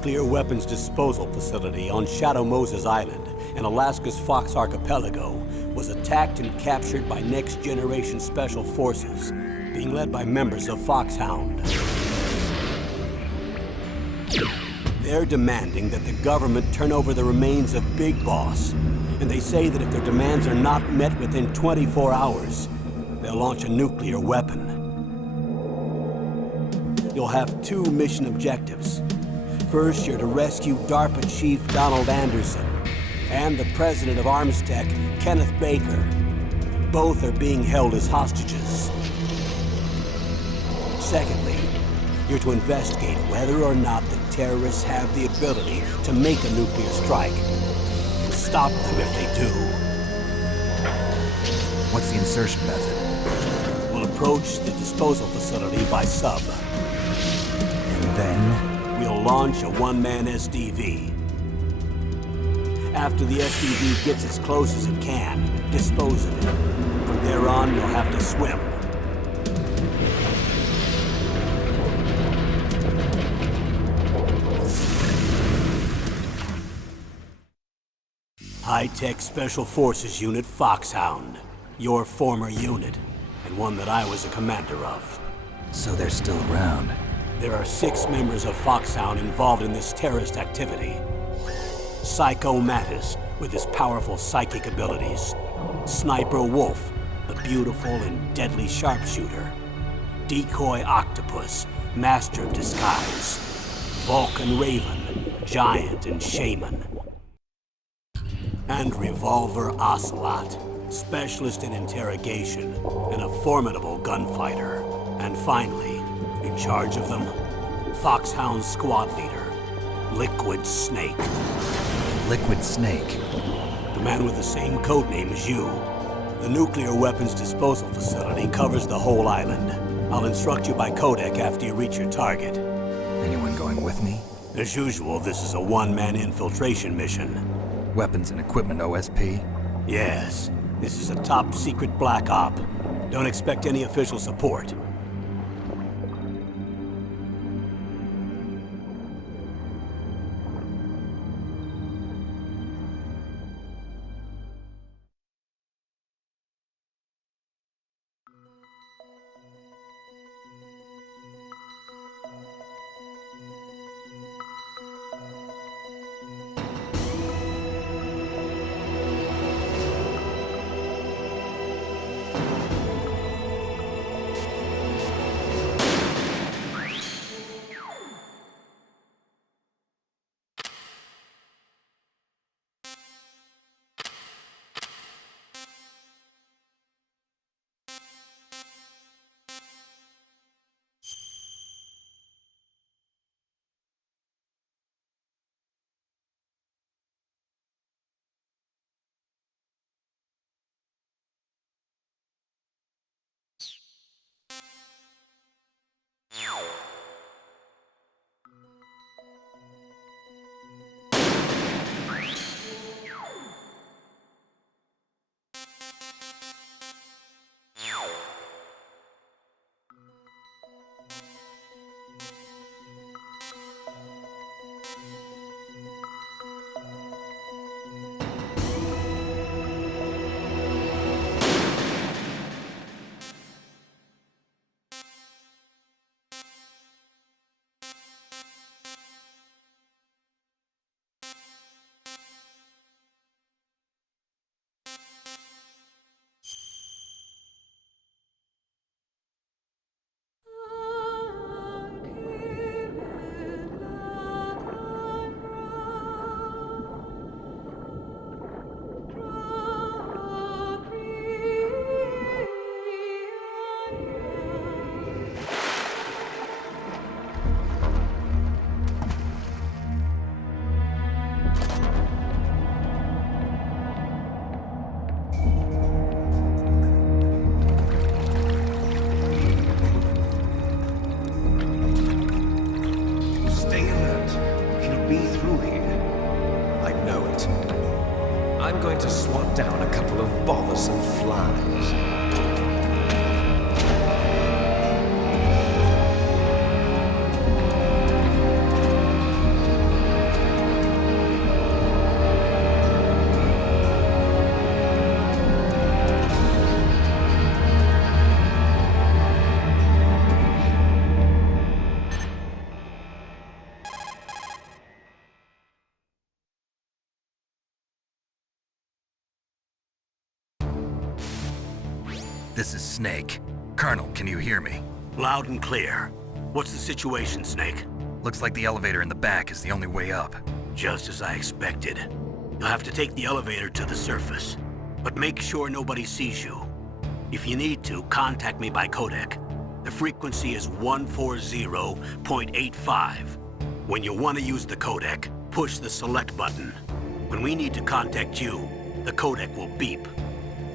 nuclear weapons disposal facility on Shadow Moses Island in Alaska's Fox Archipelago was attacked and captured by Next Generation Special Forces, being led by members of Foxhound. They're demanding that the government turn over the remains of Big Boss, and they say that if their demands are not met within 24 hours, they'll launch a nuclear weapon. You'll have two mission objectives. First, you're to rescue DARPA Chief Donald Anderson and the president of Armstech, Kenneth Baker. Both are being held as hostages. Secondly, you're to investigate whether or not the terrorists have the ability to make a nuclear strike and stop them if they do. What's the insertion method? We'll approach the disposal facility by sub. And then? We'll launch a one-man SDV. After the SDV gets as close as it can, dispose of it. From there on, you'll have to swim. High-Tech Special Forces Unit Foxhound. Your former unit, and one that I was a commander of. So they're still around. There are 6 members of Foxhound involved in this terrorist activity. Psycho Mattis, with his powerful psychic abilities. Sniper Wolf, the beautiful and deadly sharpshooter. Decoy Octopus, master of disguise. Vulcan Raven, giant and shaman. And Revolver Ocelot, specialist in interrogation and a formidable gunfighter. And finally, in charge of them, Foxhound squad leader, Liquid Snake. Liquid Snake? The man with the same codename as you. The nuclear weapons disposal facility covers the whole island. I'll instruct you by codec after you reach your target. Anyone going with me? As usual, this is a one-man infiltration mission. Weapons and equipment OSP? Yes. This is a top-secret black op. Don't expect any official support. I'm going to swat down a couple of bothersome flies. This is Snake. Colonel, can you hear me? Loud and clear. What's the situation, Snake? Looks like the elevator in the back is the only way up. Just as I expected. You'll have to take the elevator to the surface, but make sure nobody sees you. If you need to, contact me by codec. The frequency is 140.85. When you want to use the codec, push the select button. When we need to contact you, the codec will beep.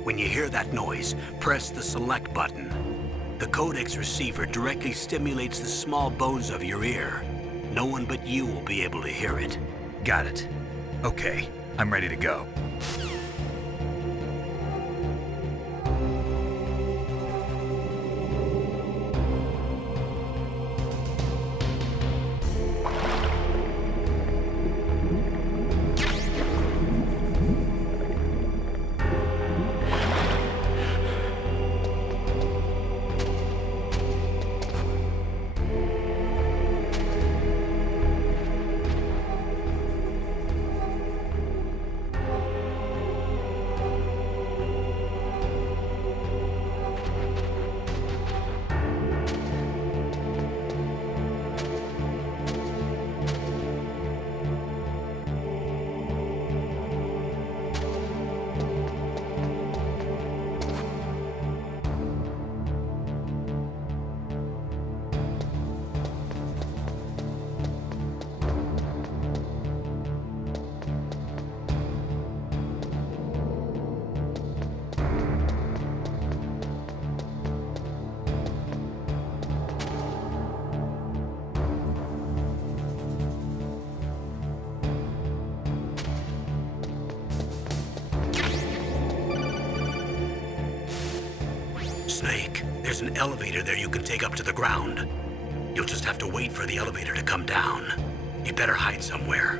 When you hear that noise, press the select button. The codec's receiver directly stimulates the small bones of your ear. No one but you will be able to hear it. Got it. Okay, I'm ready to go. Snake, there's an elevator there you can take up to the ground. You'll just have to wait for the elevator to come down. You better hide somewhere.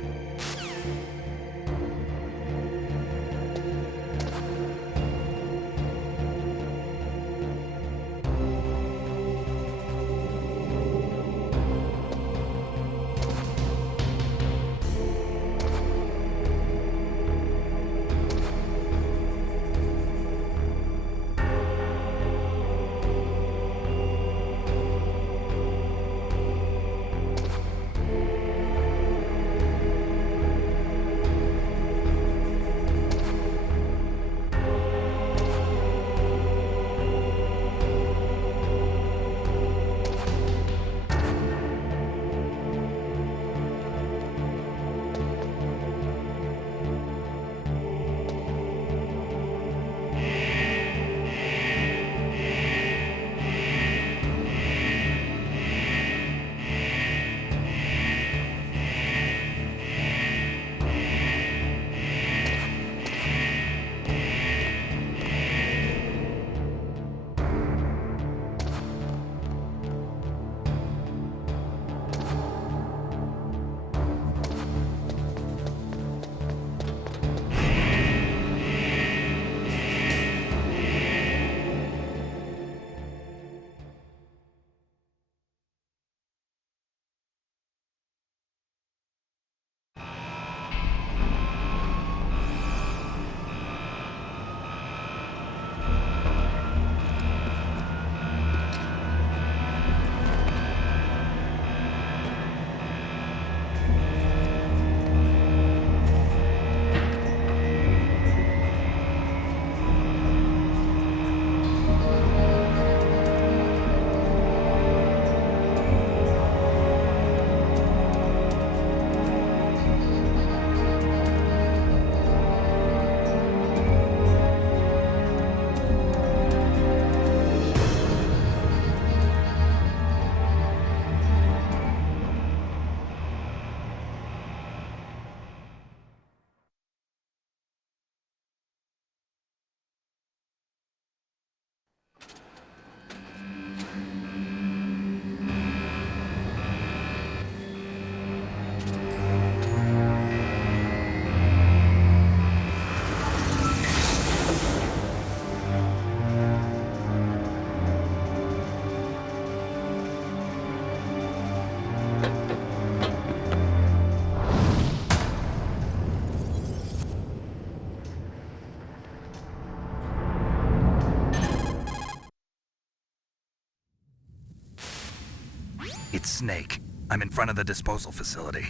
It's Snake. I'm in front of the disposal facility.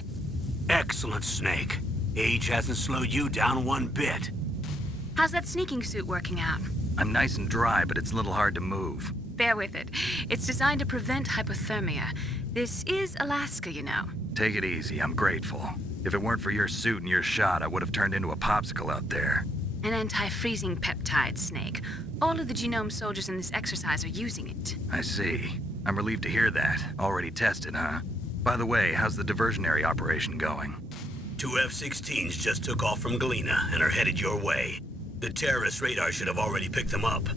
Excellent, Snake. Age hasn't slowed you down one bit. How's that sneaking suit working out? I'm nice and dry, but it's a little hard to move. Bear with it. It's designed to prevent hypothermia. This is Alaska, you know. Take it easy, I'm grateful. If it weren't for your suit and your shot, I would have turned into a popsicle out there. An anti-freezing peptide, Snake. All of the genome soldiers in this exercise are using it. I see. I'm relieved to hear that. Already tested, huh? By the way, how's the diversionary operation going? 2 F-16s just took off from Galena and are headed your way. The terrorist radar should have already picked them up.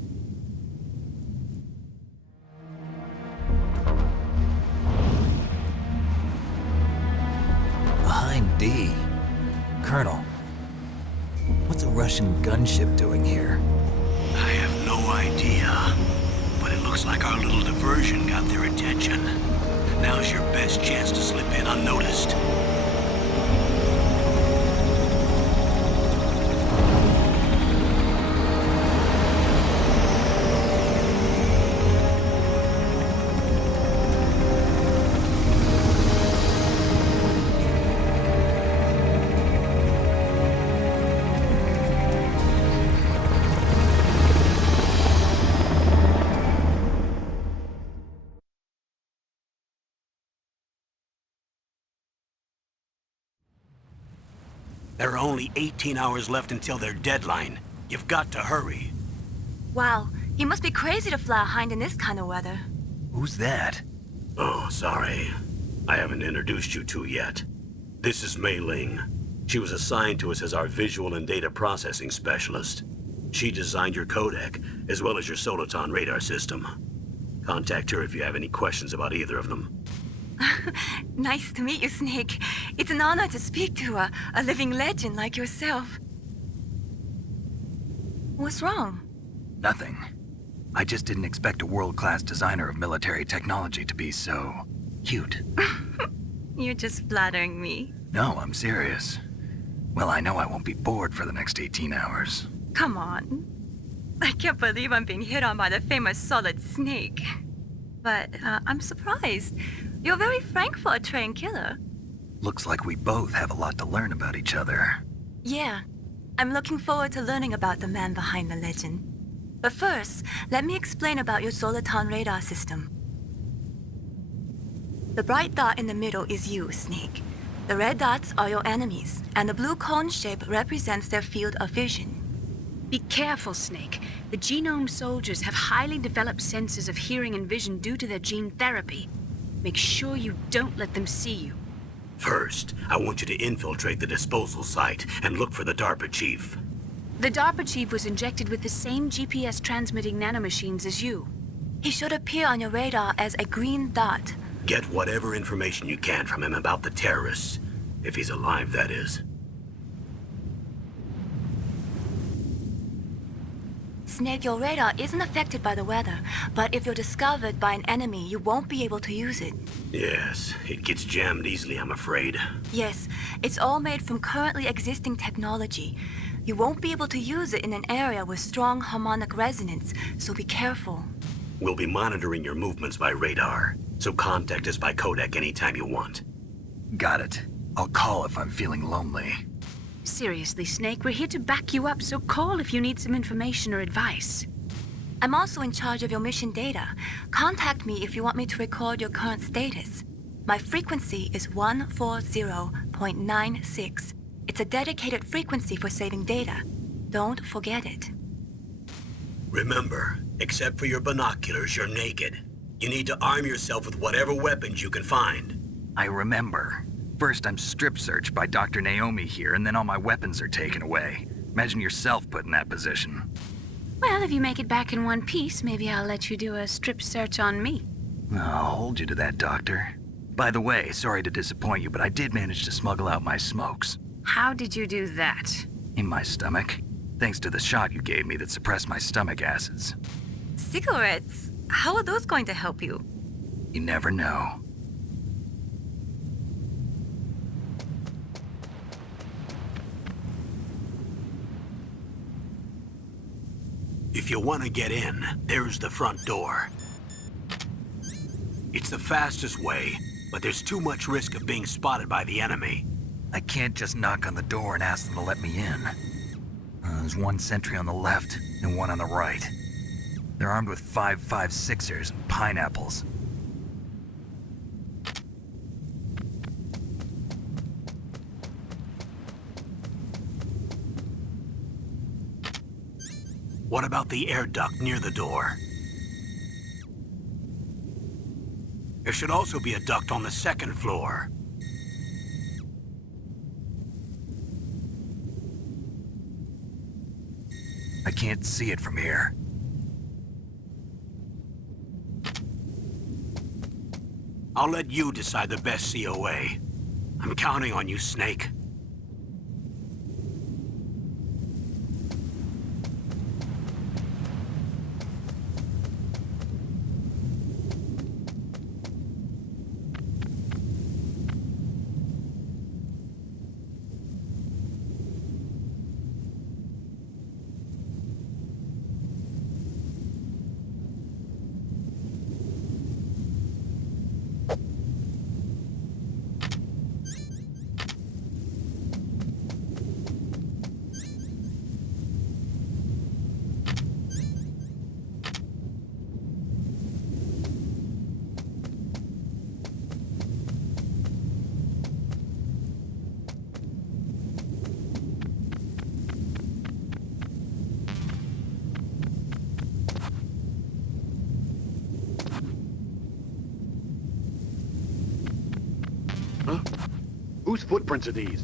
Behind D. Colonel, what's a Russian gunship doing here? I have no idea, but it looks like our little diversion got their attention. Now's your best chance to slip in unnoticed. There are only 18 hours left until their deadline. You've got to hurry. Wow, he must be crazy to fly a hind in this kind of weather. Who's that? Oh, sorry. I haven't introduced you to yet. This is Mei Ling. She was assigned to us as our visual and data processing specialist. She designed your codec, as well as your Soliton radar system. Contact her if you have any questions about either of them. Nice to meet you, Snake. It's an honor to speak to a living legend like yourself. What's wrong? Nothing. I just didn't expect a world-class designer of military technology to be so cute. You're just flattering me. No, I'm serious. Well, I know I won't be bored for the next 18 hours. Come on. I can't believe I'm being hit on by the famous Solid Snake. But I'm surprised. You're very frank for a trained killer. Looks like we both have a lot to learn about each other. Yeah. I'm looking forward to learning about the man behind the legend. But first, let me explain about your Soliton radar system. The bright dot in the middle is you, Snake. The red dots are your enemies, and the blue cone shape represents their field of vision. Be careful, Snake. The genome soldiers have highly developed senses of hearing and vision due to their gene therapy. Make sure you don't let them see you. First, I want you to infiltrate the disposal site and look for the DARPA chief. The DARPA chief was injected with the same GPS transmitting nanomachines as you. He should appear on your radar as a green dot. Get whatever information you can from him about the terrorists. If he's alive, that is. Snake, your radar isn't affected by the weather, but if you're discovered by an enemy, you won't be able to use it. Yes, it gets jammed easily, I'm afraid. Yes, it's all made from currently existing technology. You won't be able to use it in an area with strong harmonic resonance, so be careful. We'll be monitoring your movements by radar, so contact us by codec anytime you want. Got it. I'll call if I'm feeling lonely. Seriously, Snake, we're here to back you up, so call if you need some information or advice. I'm also in charge of your mission data. Contact me if you want me to record your current status. My frequency is 140.96. It's a dedicated frequency for saving data. Don't forget it. Remember, except for your binoculars, you're naked. You need to arm yourself with whatever weapons you can find. I remember. First, I'm strip searched by Dr. Naomi here, and then all my weapons are taken away. Imagine yourself put in that position. Well, if you make it back in one piece, maybe I'll let you do a strip search on me. I'll hold you to that, Doctor. By the way, sorry to disappoint you, but I did manage to smuggle out my smokes. How did you do that? In my stomach. Thanks to the shot you gave me that suppressed my stomach acids. Cigarettes? How are those going to help you? You never know. If you want to get in, there's the front door. It's the fastest way, but there's too much risk of being spotted by the enemy. I can't just knock on the door and ask them to let me in. There's one sentry on the left and one on the right. They're armed with 5.56ers and pineapples. What about the air duct near the door? There should also be a duct on the second floor. I can't see it from here. I'll let you decide the best COA. I'm counting on you, Snake. Huh? Whose footprints are these?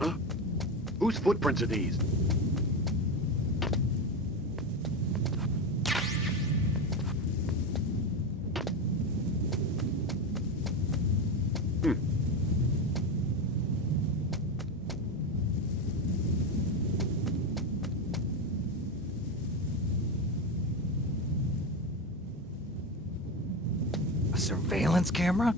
Huh? Whose footprints are these? A surveillance camera?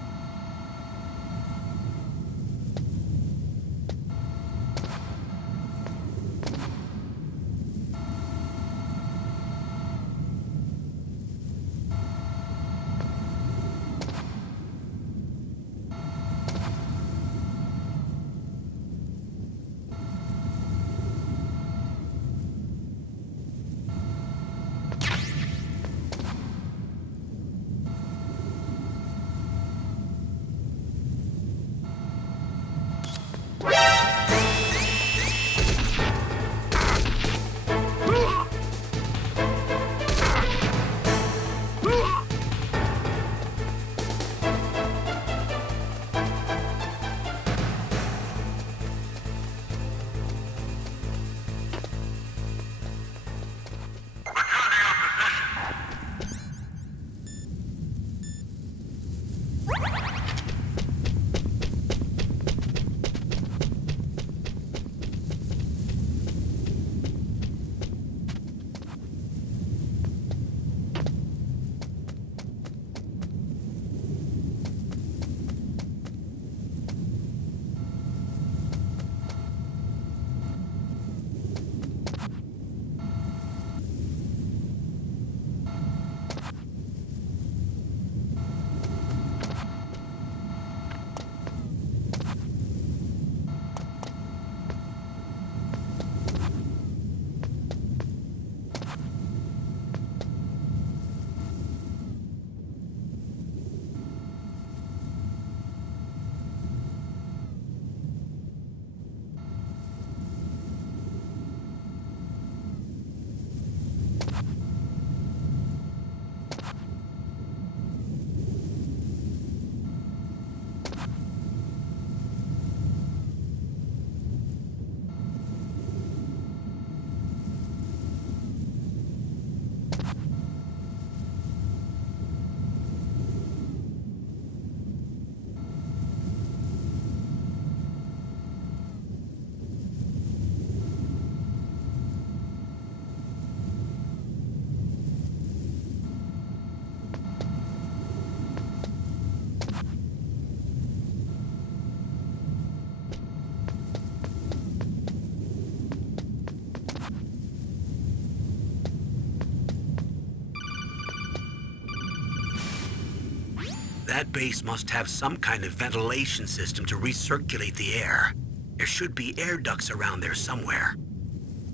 That base must have some kind of ventilation system to recirculate the air. There should be air ducts around there somewhere.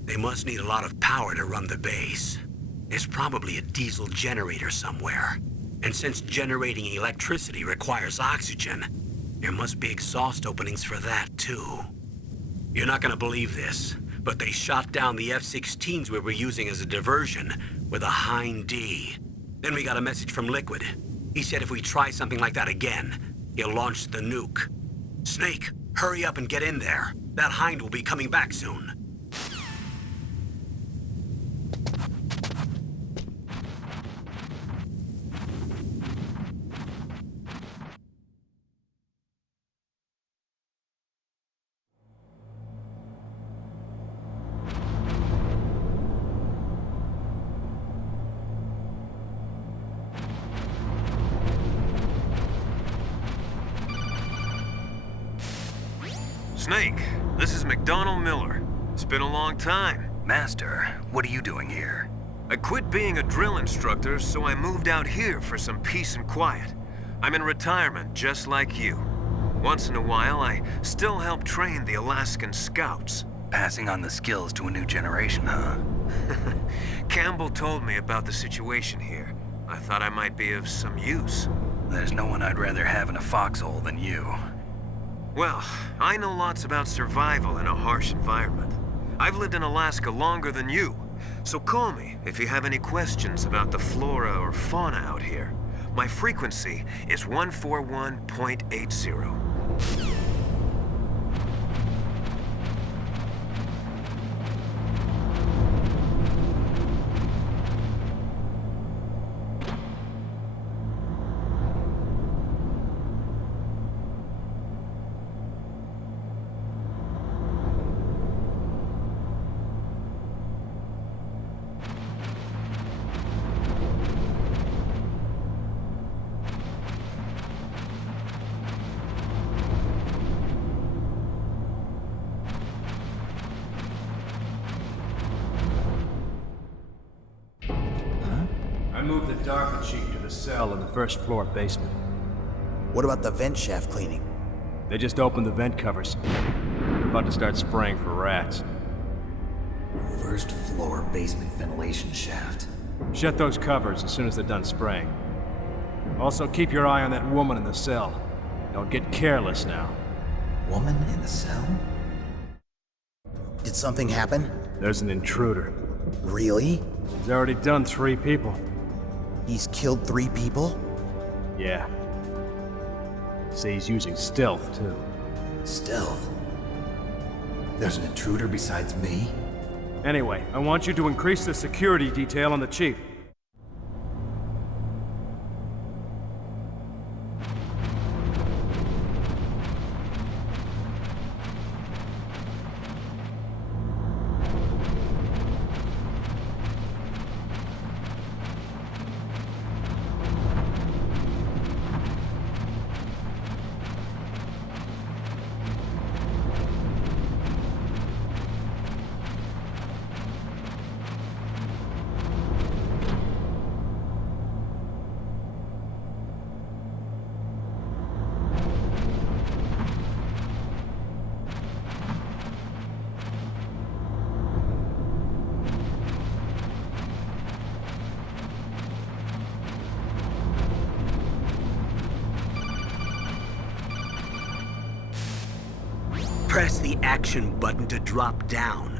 They must need a lot of power to run the base. There's probably a diesel generator somewhere. And since generating electricity requires oxygen, there must be exhaust openings for that too. You're not gonna believe this, but they shot down the F-16s we were using as a diversion with a Hind D. Then we got a message from Liquid. He said if we try something like that again, he'll launch the nuke. Snake, hurry up and get in there. That Hind will be coming back soon. Snake, this is McDonald Miller. It's been a long time. Master, what are you doing here? I quit being a drill instructor, so I moved out here for some peace and quiet. I'm in retirement, just like you. Once in a while, I still help train the Alaskan Scouts. Passing on the skills to a new generation, huh? Campbell told me about the situation here. I thought I might be of some use. There's no one I'd rather have in a foxhole than you. Well, I know lots about survival in a harsh environment. I've lived in Alaska longer than you, so call me if you have any questions about the flora or fauna out here. My frequency is 141.80. I moved the DARPA chief to the cell in the first floor basement. What about the vent shaft cleaning? They just opened the vent covers. They're about to start spraying for rats. First floor basement ventilation shaft. Shut those covers as soon as they're done spraying. Also, keep your eye on that woman in the cell. Don't get careless now. Woman in the cell? Did something happen? There's an intruder. Really? He's already done 3 people. He's killed 3 people? Yeah. Say he's using stealth, too. Stealth? There's an intruder besides me? Anyway, I want you to increase the security detail on the chief. Press the action button to drop down.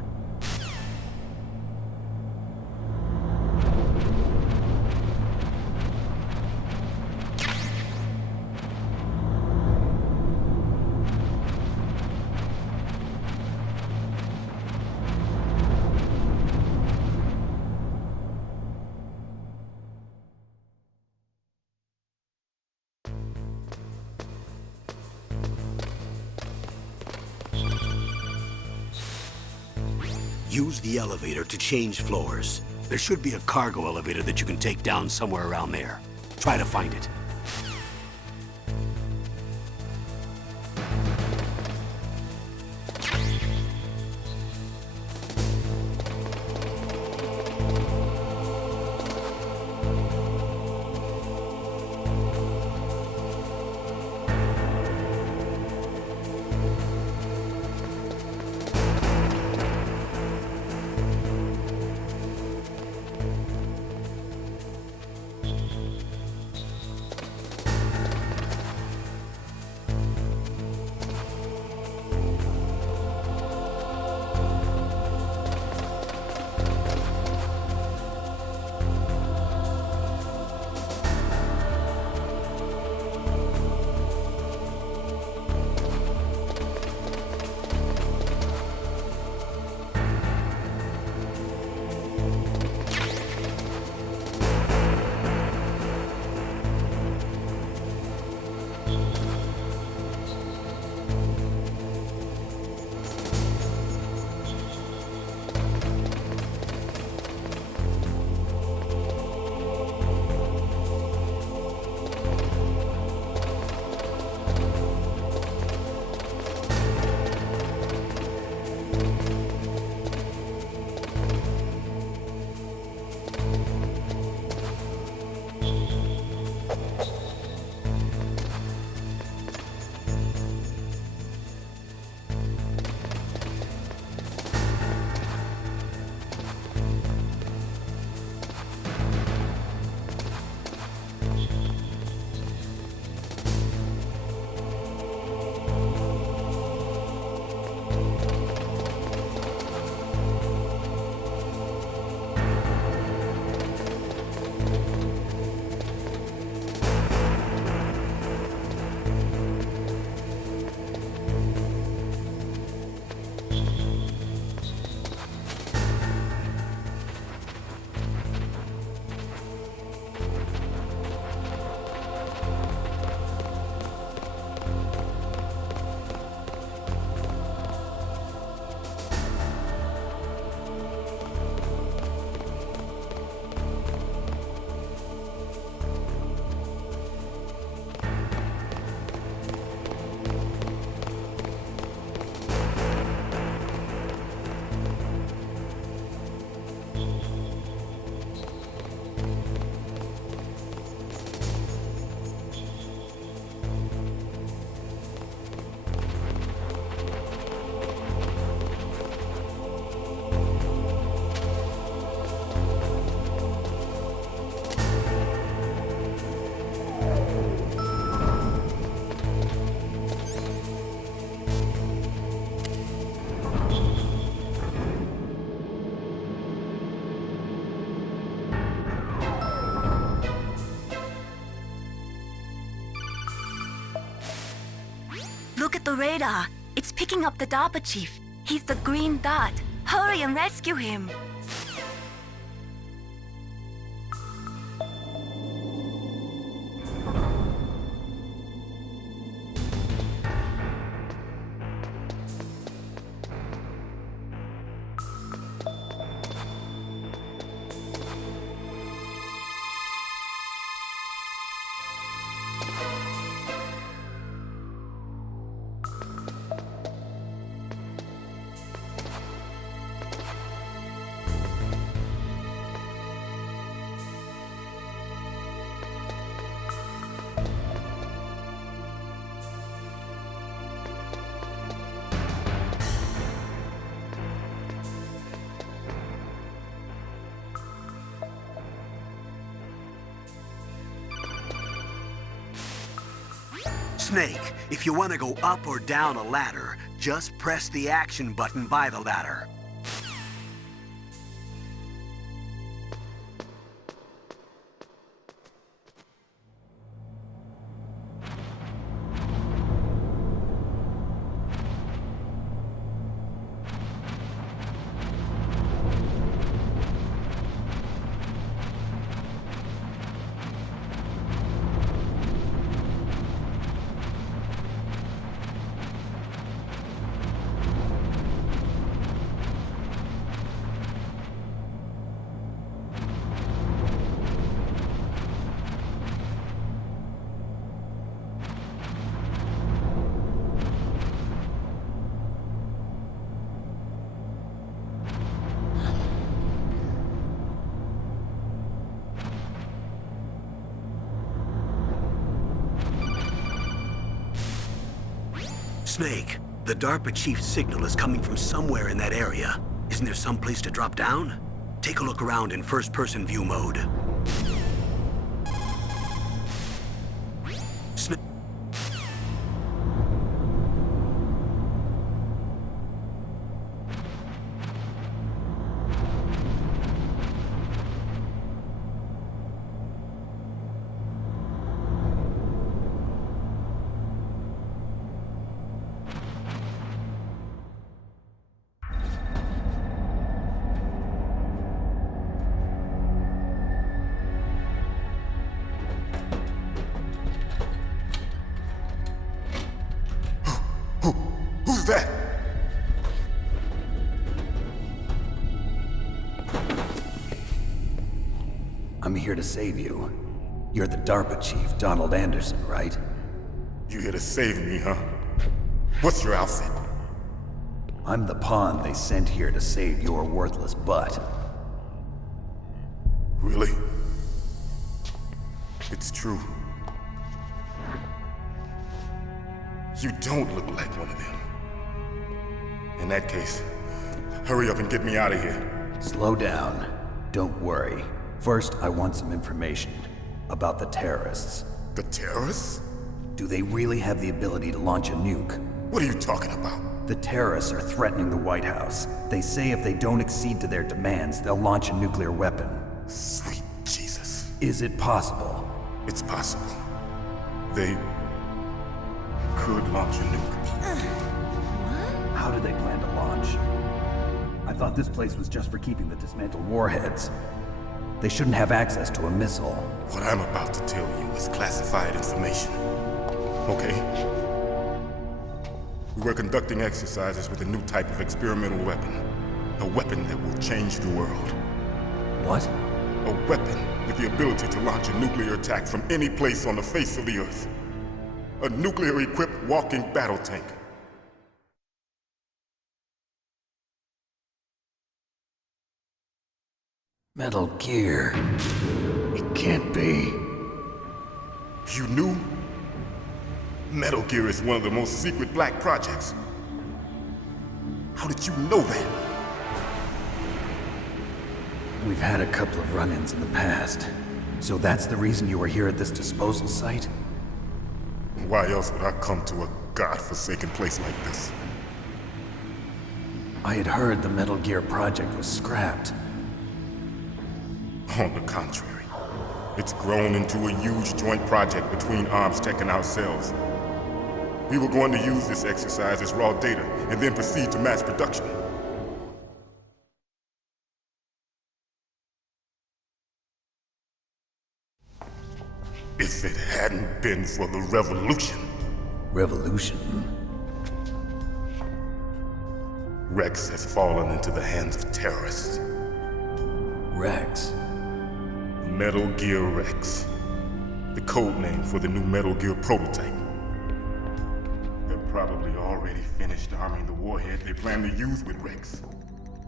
Use the elevator to change floors. There should be a cargo elevator that you can take down somewhere around there. Try to find it. The radar. It's picking up the DARPA chief. He's the green dot. Hurry and rescue him. Snake, if you want to go up or down a ladder, just press the action button by the ladder. Snake, the DARPA chief's signal is coming from somewhere in that area. Isn't there some place to drop down? Take a look around in first-person view mode. Snake. Who's that? I'm here to save you. You're the DARPA chief, Donald Anderson, right? You here to save me, huh? What's your outfit? I'm the pawn they sent here to save your worthless butt. Really? It's true. You don't look like one of them. In that case, hurry up and get me out of here. Slow down. Don't worry. First, I want some information about the terrorists. The terrorists? Do they really have the ability to launch a nuke? What are you talking about? The terrorists are threatening the White House. They say if they don't accede to their demands, they'll launch a nuclear weapon. Sweet Jesus. Is it possible? It's possible. They could launch a nuke. How do they plan to launch? I thought this place was just for keeping the dismantled warheads. They shouldn't have access to a missile. What I'm about to tell you is classified information. Okay? We were conducting exercises with a new type of experimental weapon. A weapon that will change the world. What? A weapon with the ability to launch a nuclear attack from any place on the face of the Earth. A nuclear-equipped walking battle tank. Metal Gear. It can't be. You knew? Metal Gear is one of the most secret black projects. How did you know that? We've had a couple of run-ins in the past. So that's the reason you were here at this disposal site? Why else would I come to a godforsaken place like this? I had heard the Metal Gear project was scrapped. On the contrary, it's grown into a huge joint project between ArmsTech and ourselves. We were going to use this exercise as raw data and then proceed to mass production. If it hadn't been for the revolution. Revolution? Rex has fallen into the hands of terrorists. Rex? Metal Gear Rex. The code name for the new Metal Gear prototype. They're probably already finished arming the warhead they plan to use with Rex.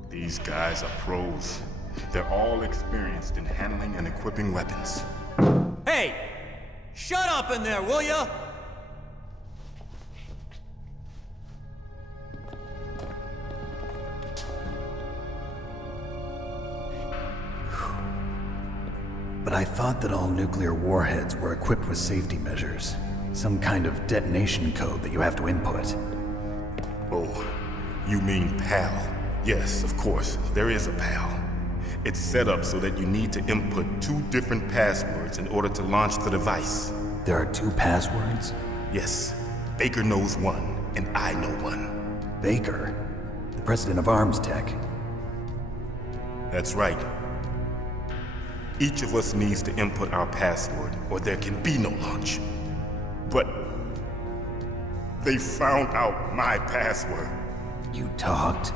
These guys are pros. They're all experienced in handling and equipping weapons. Hey! Shut up in there, will ya? But I thought that all nuclear warheads were equipped with safety measures. Some kind of detonation code that you have to input. Oh, you mean PAL? Yes, of course, there is a PAL. It's set up so that you need to input 2 different passwords in order to launch the device. There are 2 passwords? Yes. Baker knows one, and I know one. Baker? The president of Arms Tech? That's right. Each of us needs to input our password, or there can be no launch. But they found out my password. You talked?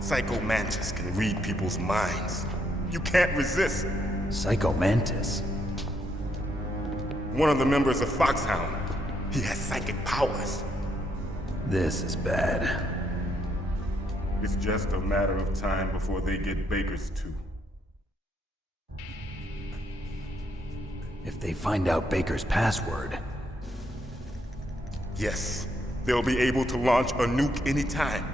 Psycho Mantis can read people's minds. You can't resist. Psycho Mantis? One of the members of Foxhound. He has psychic powers. This is bad. It's just a matter of time before they get Baker's too. If they find out Baker's password... Yes, they'll be able to launch a nuke anytime.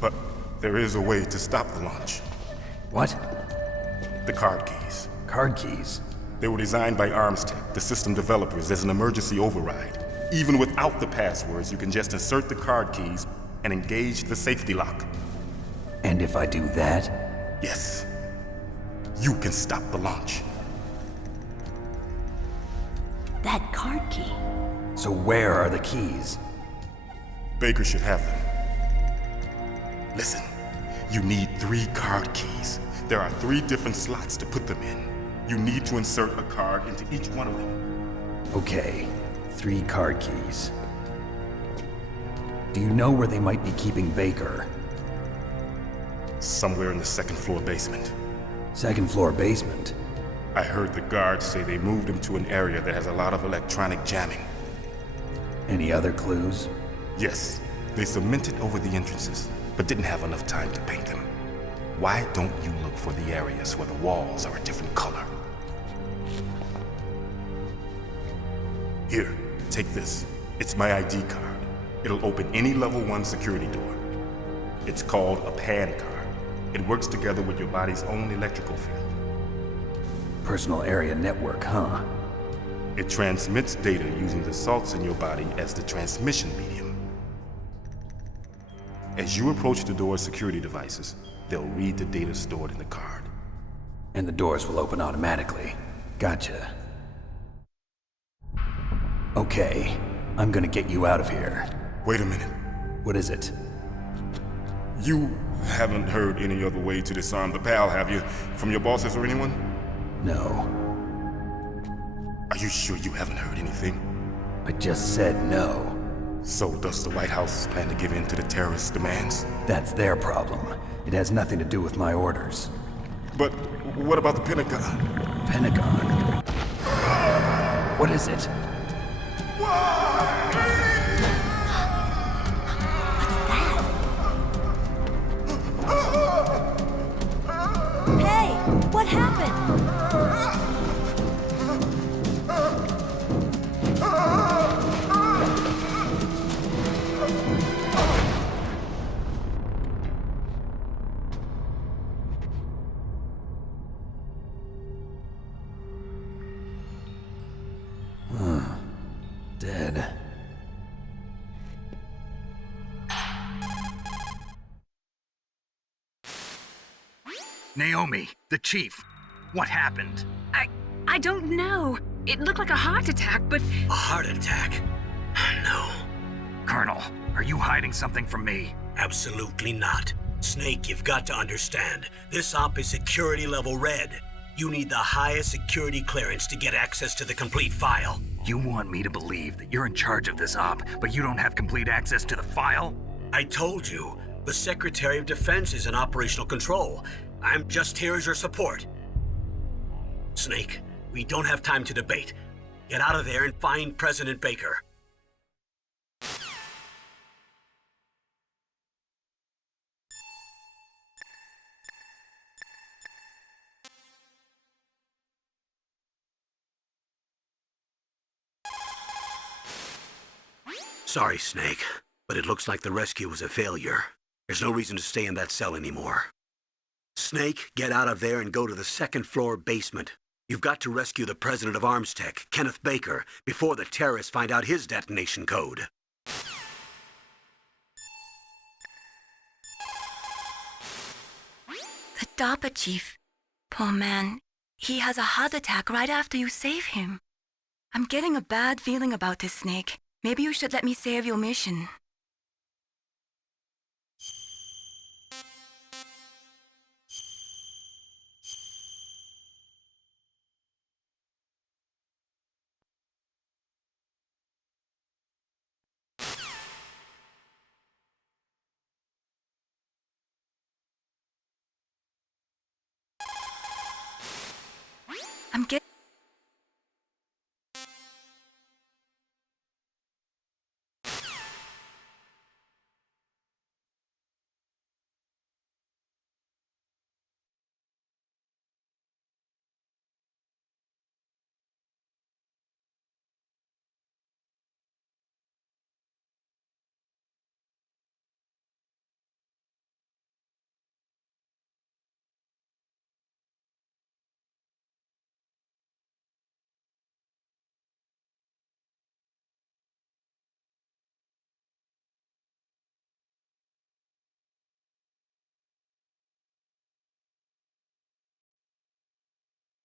But there is a way to stop the launch. What? The card keys. Card keys? They were designed by ArmsTech, the system developers, as an emergency override. Even without the passwords, you can just insert the card keys and engage the safety lock. And if I do that? Yes. You can stop the launch. That card key. So where are the keys? Baker should have them. Listen, you need 3 card keys. There are 3 different slots to put them in. You need to insert a card into each one of them. Okay, 3 card keys. Do you know where they might be keeping Baker? Somewhere in the 2nd floor basement. 2nd floor basement? I heard the guards say they moved him to an area that has a lot of electronic jamming. Any other clues? Yes. They cemented over the entrances, but didn't have enough time to paint them. Why don't you look for the areas where the walls are a different color? Here, take this. It's my ID card. It'll open any level 1 security door. It's called a PAN card. It works together with your body's own electrical field. Personal area network, huh? It transmits data using the salts in your body as the transmission medium. As you approach the door's security devices, they'll read the data stored in the card. And the doors will open automatically. Gotcha. Okay, I'm gonna get you out of here. Wait a minute. What is it? You haven't heard any other way to disarm the PAL, have you? From your bosses or anyone? No. Are you sure you haven't heard anything? I just said no. So does the White House plan to give in to the terrorists' demands? That's their problem. It has nothing to do with my orders. But what about the Pentagon? Pentagon? What is it? Hey, what happened? Dead. Naomi, the chief. What happened? I don't know. It looked like a heart attack, but... A heart attack? No. Colonel, are you hiding something from me? Absolutely not. Snake, you've got to understand. This op is security level red. You need the highest security clearance to get access to the complete file. You want me to believe that you're in charge of this op, but you don't have complete access to the file? I told you, the Secretary of Defense is in operational control. I'm just here as your support. Snake, we don't have time to debate. Get out of there and find President Baker. Sorry, Snake, but it looks like the rescue was a failure. There's no reason to stay in that cell anymore. Snake, get out of there and go to the second-floor basement. You've got to rescue the president of Armstech, Kenneth Baker, before the terrorists find out his detonation code. The DARPA chief. Poor man. He has a heart attack right after you save him. I'm getting a bad feeling about this, Snake. Maybe you should let me save your mission. I'm getting